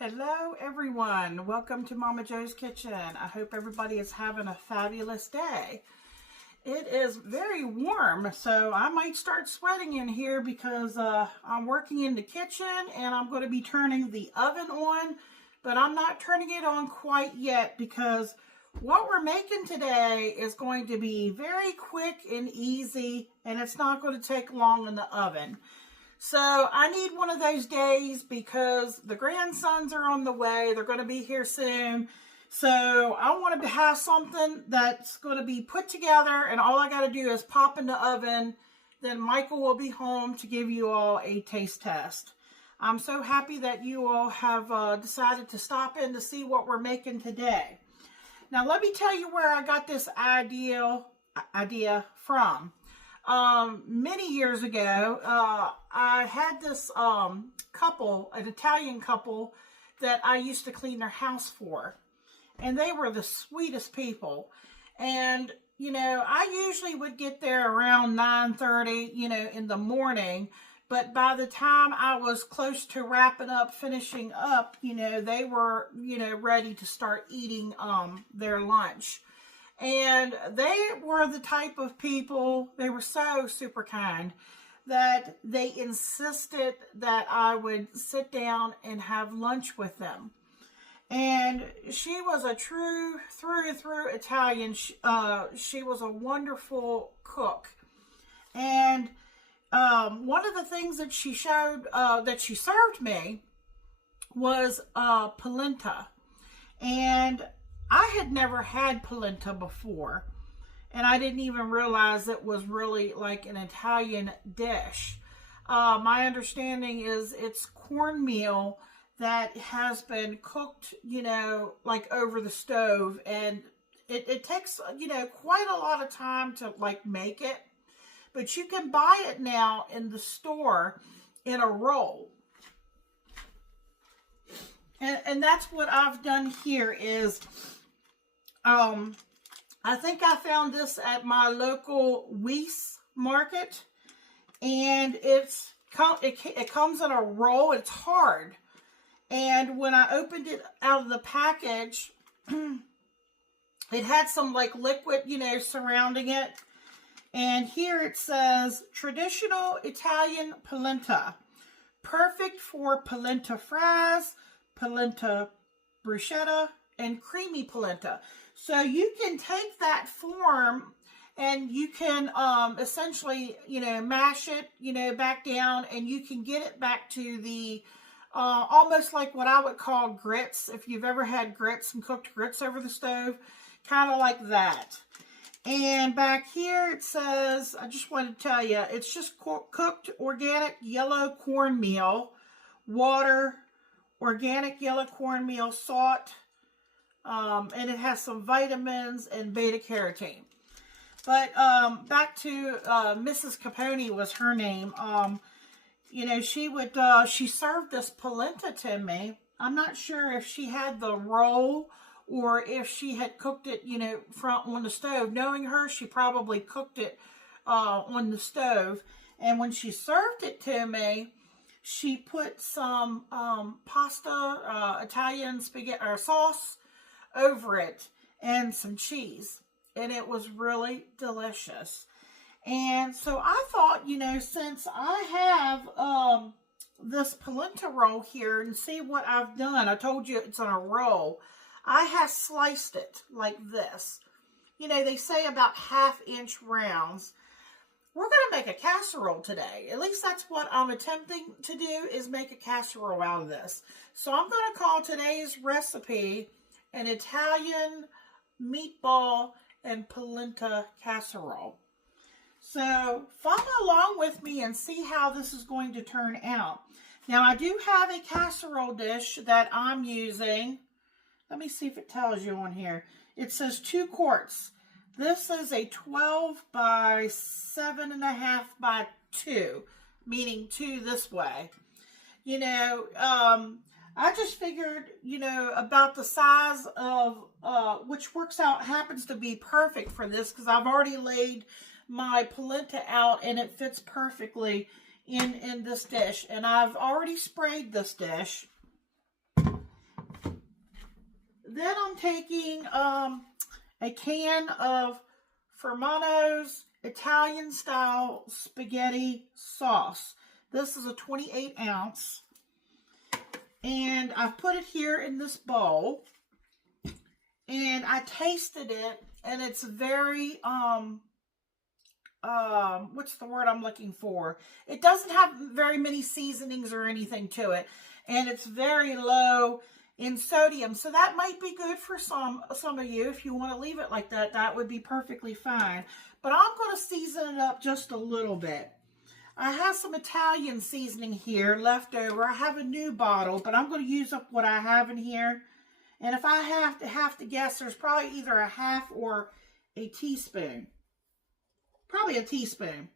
Hello everyone, welcome to Momma Jo's Kitchen. I hope everybody is having a fabulous day. It is very warm, so I might start sweating in here because I'm working in the kitchen and I'm going to be turning the oven on, but I'm not turning it on quite yet because what we're making today is going to be very quick and easy, and it's not going to take long in the oven. So I need one of those days because the grandsons are on the way. They're going to be here soon. So I want to have something that's going to be put together, and all I got to do is pop in the oven. Then Michael will be home to give you all a taste test. I'm so happy that you all have decided to stop in to see what we're making today. Now let me tell you where I got this idea from. Many years ago, I had this couple, an Italian couple, that I used to clean their house for. And they were the sweetest people. And, you know, I usually would get there around 9:30, you know, in the morning. But by the time I was close to wrapping up, finishing up, you know, they were, you know, ready to start eating their lunch. And they were the type of people, they were so super kind, that they insisted that I would sit down and have lunch with them. And she was a true, through and through Italian. She was a wonderful cook. And one of the things that she showed, that she served me was polenta. And I had never had polenta before, and I didn't even realize it was really like an Italian dish. My understanding is it's cornmeal that has been cooked, you know, like over the stove, and it takes, you know, quite a lot of time to like make it, but you can buy it now in the store in a roll. And that's what I've done here is, I think I found this at my local Weiss market, and it comes in a roll. It's hard, and when I opened it out of the package, it had some like liquid, you know, surrounding it. And here it says traditional Italian polenta, perfect for polenta fries, polenta bruschetta, and creamy polenta. So you can take that form and you can essentially, you know, mash it, you know, back down, and you can get it back to the almost like what I would call grits. If you've ever had grits and cooked grits over the stove, kind of like that. And back here it says, I just wanted to tell you, it's just cooked organic yellow cornmeal, water, organic yellow cornmeal, salt, and it has some vitamins and beta carotene. But back to Mrs. Capone was her name. You know, she served this polenta to me. I'm not sure if she had the roll or if she had cooked it, you know, on the stove. Knowing her, she probably cooked it on the stove. And when she served it to me, she put some pasta, Italian spaghetti or sauce over it, and some cheese, and it was really delicious. And so I thought, you know, since I have this polenta roll here, and see what I've done. I told you it's on a roll. I have sliced it like this. You know, they say about 1/2-inch rounds. We're going to make a casserole today. At least that's what I'm attempting to do, is make a casserole out of this. So I'm going to call today's recipe an Italian meatball and polenta casserole. So follow along with me and see how this is going to turn out. Now I do have a casserole dish that I'm using. Let me see if it tells you on here. It says 2 quarts. This is a 12 by 7.5 by 2, meaning 2 this way. You know, I just figured, you know, about the size of, which works out, happens to be perfect for this because I've already laid my polenta out and it fits perfectly in this dish. And I've already sprayed this dish. then I'm taking a can of Fermano's Italian style spaghetti sauce. This is a 28 ounce. And I've put it here in this bowl. And I tasted it, and it's very, what's the word I'm looking for? It doesn't have very many seasonings or anything to it. And it's very low in sodium. So that might be good for some of you. If you want to leave it like that, that would be perfectly fine. But I'm going to season it up just a little bit. I have some Italian seasoning here left over. I have a new bottle, but I'm going to use up what I have in here. And if I have to guess, there's probably either a half or a teaspoon. Probably a teaspoon.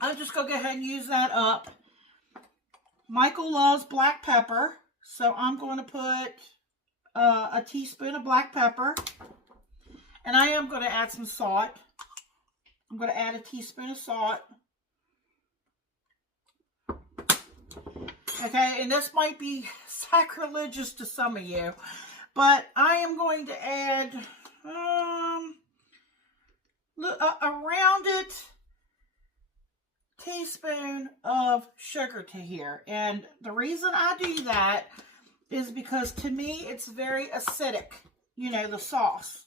I'm just going to go ahead and use that up. Michael loves black pepper, so I'm going to put a teaspoon of black pepper. And I am going to add some salt. I'm going to add a teaspoon of salt. Okay, and this might be sacrilegious to some of you, but I am going to add a rounded teaspoon of sugar to here. And the reason I do that is because to me it's very acidic, you know, the sauce.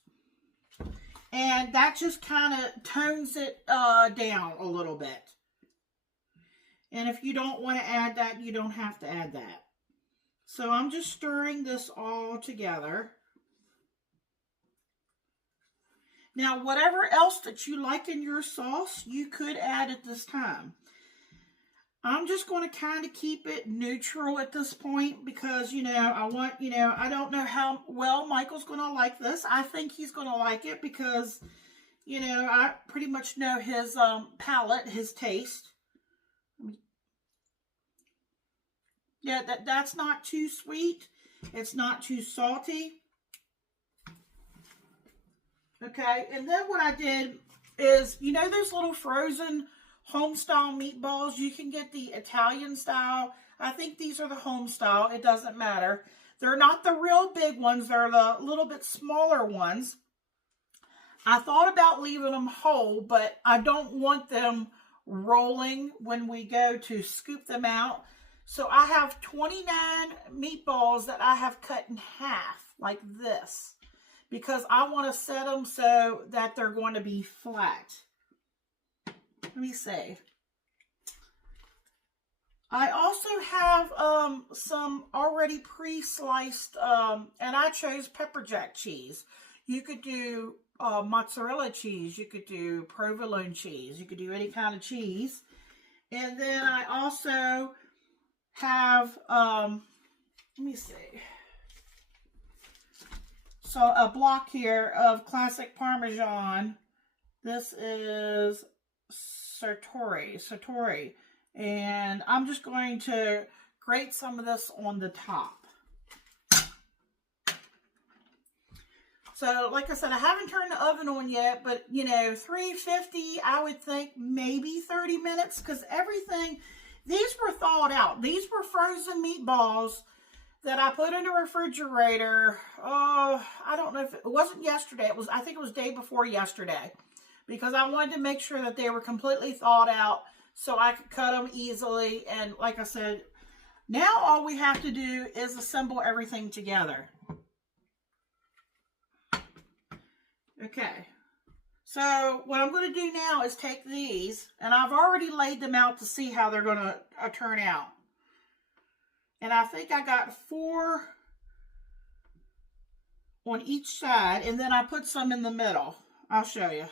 And that just kind of tones it down a little bit. And if you don't want to add that, you don't have to add that. So I'm just stirring this all together. Now, whatever else that you like in your sauce, you could add at this time. I'm just going to kind of keep it neutral at this point because, you know, I don't know how well Michael's going to like this. I think he's going to like it because, you know, I pretty much know his palate, his taste. Yeah, that's not too sweet. It's not too salty. Okay, and then what I did is, you know those little frozen home-style meatballs? You can get the Italian style. I think these are the home style. It doesn't matter. They're not the real big ones. They're the little bit smaller ones. I thought about leaving them whole, but I don't want them rolling when we go to scoop them out. So I have 29 meatballs that I have cut in half like this because I want to set them so that they're going to be flat. Let me see. I also have some already pre-sliced, and I chose pepper jack cheese. You could do mozzarella cheese. You could do provolone cheese. You could do any kind of cheese. And then I also have, let me see, so a block here of classic Parmesan. This is Sartori, and I'm just going to grate some of this on the top. So, like I said, I haven't turned the oven on yet, but, you know, 350, I would think maybe 30 minutes, because everything, these were thawed out. These were frozen meatballs that I put in the refrigerator. I don't know if it wasn't yesterday. I think it was day before yesterday, because I wanted to make sure that they were completely thawed out so I could cut them easily. And like I said, now all we have to do is assemble everything together. Okay, so what I'm going to do now is take these, and I've already laid them out to see how they're going to turn out. And I think I got 4 on each side, and then I put some in the middle. I'll show you.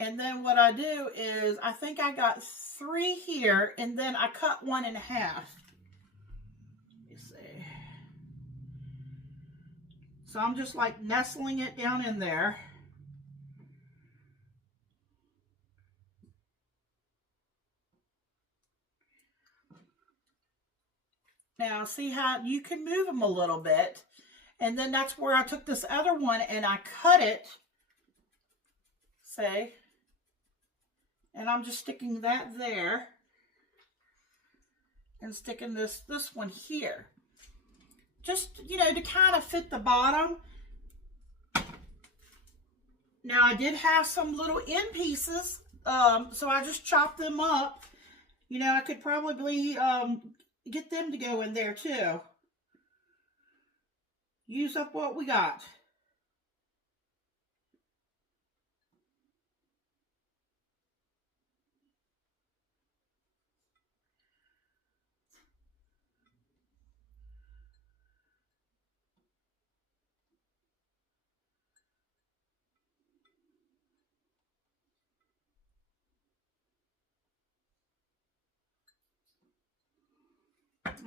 And then what I do is, I think I got 3 here, and then I cut 1 in half. Let me see. So I'm just like nestling it down in there. Now see how you can move them a little bit. And then that's where I took this other one and I cut it, say, and I'm just sticking that there and sticking this one here. Just, you know, to kind of fit the bottom. Now I did have some little end pieces, so I just chopped them up. You know, I could probably get them to go in there too. Use up what we got.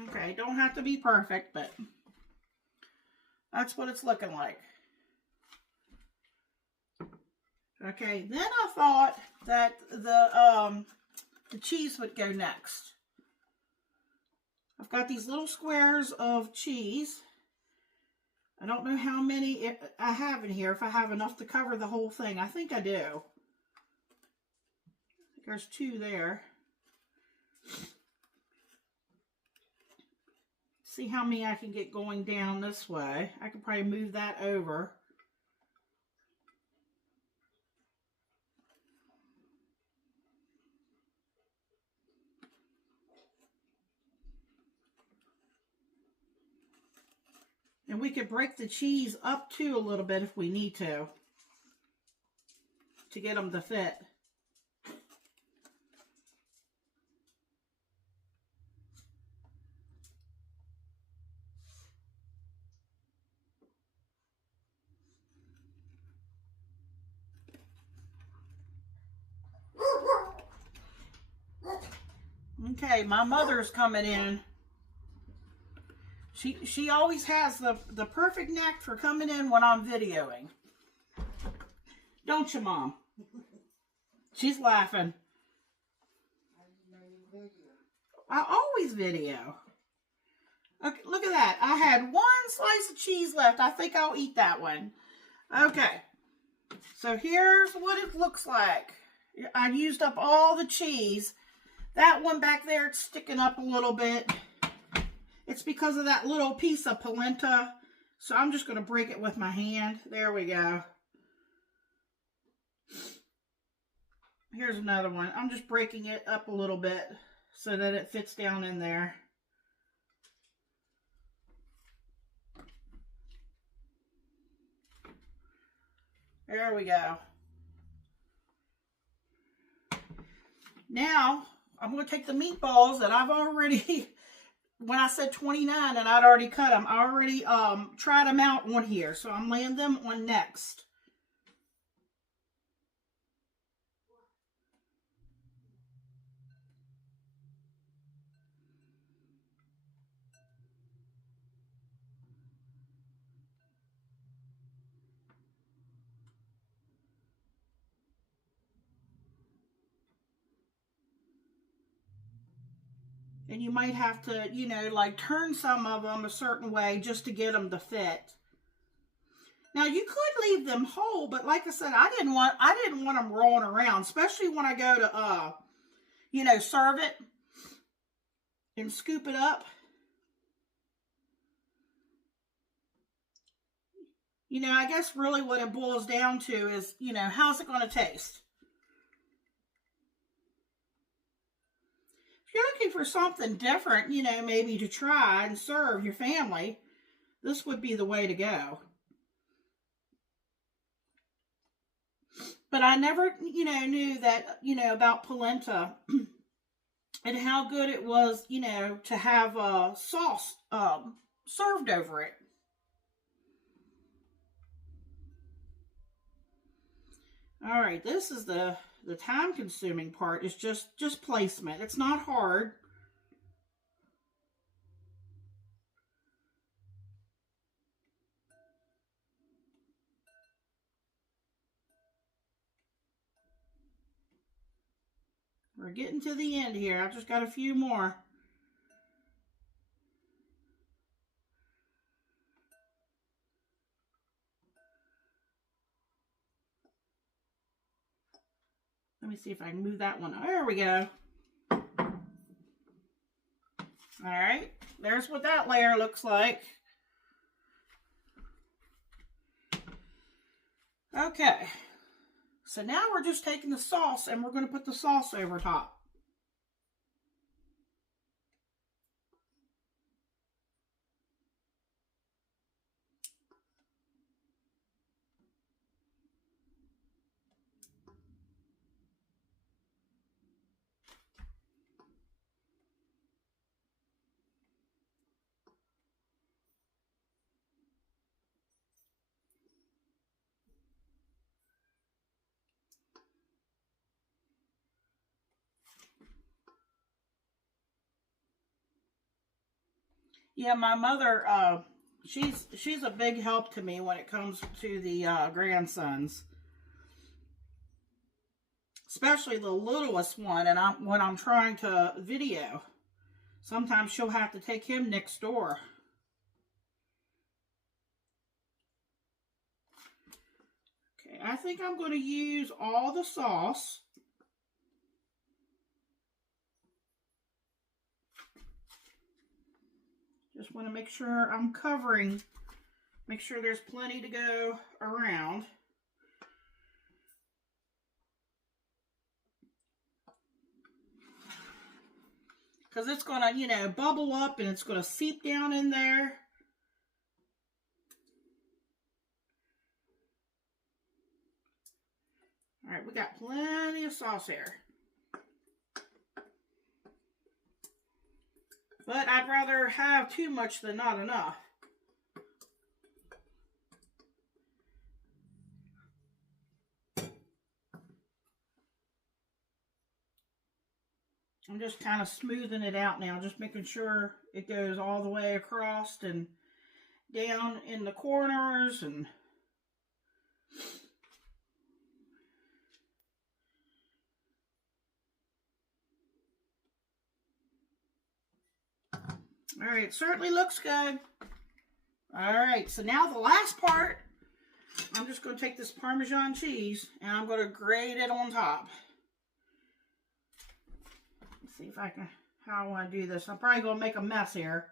Okay, don't have to be perfect, but that's what it's looking like. Okay, then I thought that the cheese would go next. I've got these little squares of cheese. I don't know how many I have in here, if I have enough to cover the whole thing. I think I do. I think there's 2 there. See how many I can get going down this way. I could probably move that over. And we could break the cheese up too a little bit if we need to get them to fit. Okay, my mother's coming in. She always has the perfect knack for coming in when I'm videoing. Don't you, Mom? She's laughing. I always video. Okay, look at that. I had 1 slice of cheese left. I think I'll eat that one. Okay. So here's what it looks like. I used up all the cheese. That one back there, it's sticking up a little bit. It's because of that little piece of polenta. So I'm just going to break it with my hand. There we go. Here's another one. I'm just breaking it up a little bit so that it fits down in there. There we go. Now, I'm going to take the meatballs that I've already, when I said 29 and I'd already cut them, I already tried them out on here. So I'm laying them on next. And you might have to, you know, like turn some of them a certain way just to get them to fit. Now you could leave them whole, but like I said, I didn't want them rolling around, especially when I go to, you know, serve it and scoop it up. You know, I guess really what it boils down to is, you know, how's it going to taste? If you're looking for something different, you know, maybe to try and serve your family, this would be the way to go. But I never, you know, knew that, you know, about polenta and how good it was, you know, to have sauce served over it. All right, this is the time-consuming part. Is just placement. It's not hard. We're getting to the end here. I've just got a few more. Let me see if I can move that one. There we go. All right, there's what that layer looks like. Okay, so now we're just taking the sauce and we're going to put the sauce over top. Yeah, my mother, she's a big help to me when it comes to the grandsons, especially the littlest one. And when I'm trying to video, sometimes she'll have to take him next door. Okay, I think I'm going to use all the sauce. Just want to make sure I'm covering, make sure there's plenty to go around. Because it's going to, you know, bubble up and it's going to seep down in there. All right, we got plenty of sauce here. But I'd rather have too much than not enough. I'm just kind of smoothing it out now, just making sure it goes all the way across and down in the corners. And all right, it certainly looks good. All right, so now the last part, I'm just going to take this Parmesan cheese and I'm going to grate it on top. Let's see if I can, how I want to do this. I'm probably going to make a mess here.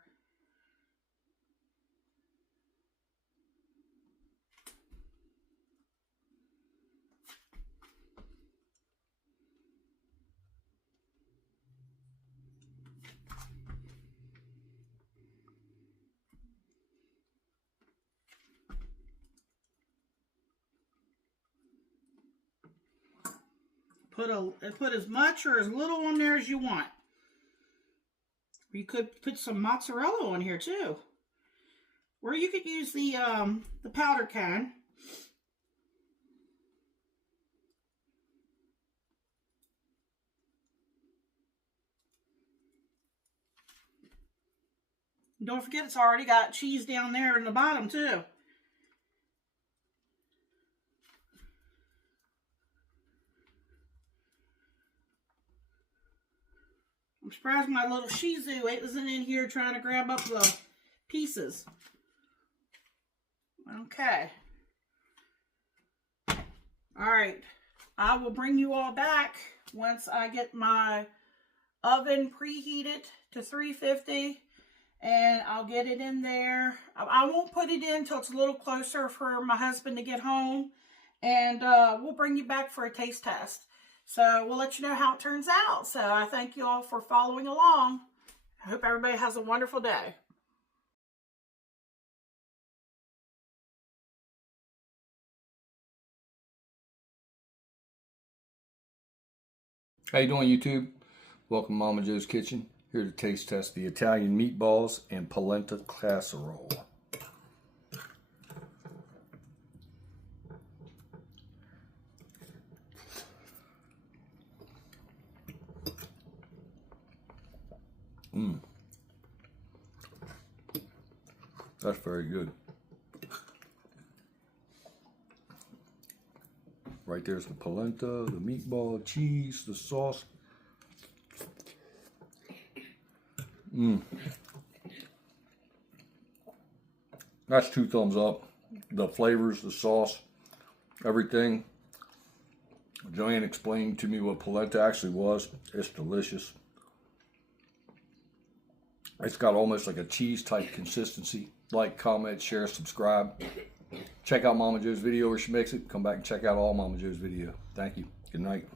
Put as much or as little on there as you want. You could put some mozzarella on here too, or you could use the powder kind. Don't forget, it's already got cheese down there in the bottom too. I'm surprised my little Shih Tzu isn't in here trying to grab up the pieces. Okay. All right. I will bring you all back once I get my oven preheated to 350 and I'll get it in there. I won't put it in until it's a little closer for my husband to get home, and we'll bring you back for a taste test. So we'll let you know how it turns out. So I thank you all for following along. I hope everybody has a wonderful day. How you doing, YouTube? Welcome to Momma Jo's Kitchen. Here to taste test the Italian meatballs and polenta casserole. That's very good. Right there's the polenta, the meatball, cheese, the sauce. That's 2 thumbs up. The flavors, the sauce, everything. Joanne explained to me what polenta actually was. It's delicious. It's got almost like a cheese type consistency. Like, comment, share, subscribe. Check out Momma Jo's video where she makes it. Come back and check out all Momma Jo's video. Thank you. Good night.